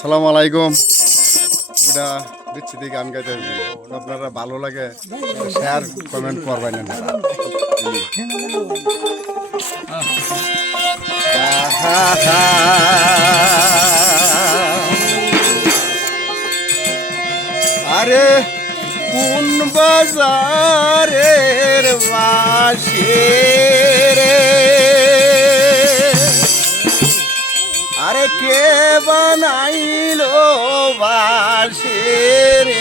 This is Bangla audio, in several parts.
আসসালামু আলাইকুম। এটা বিচ্ছিতি গান গাইতে। আপনারা ভালো লাগে শেয়ার কমেন্ট করবেন না। আরে, কোন বাজারের বাসে? Ere.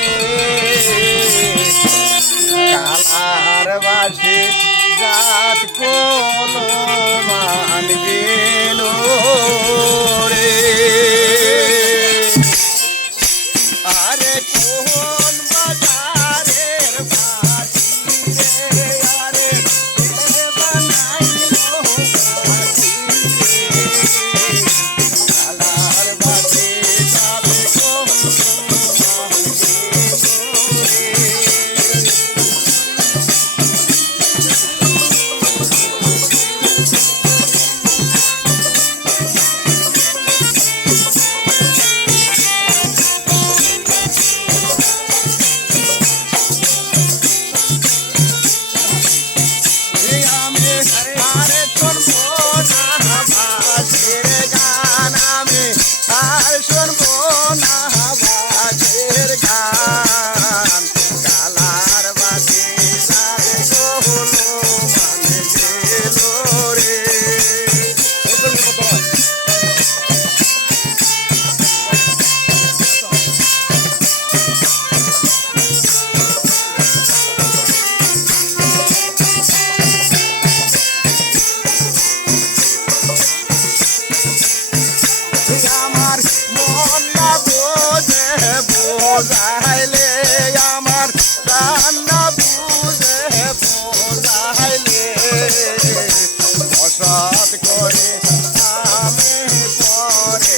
যাইলে আমার রান্না বুঝে যাইলে বসত করে আমি পরে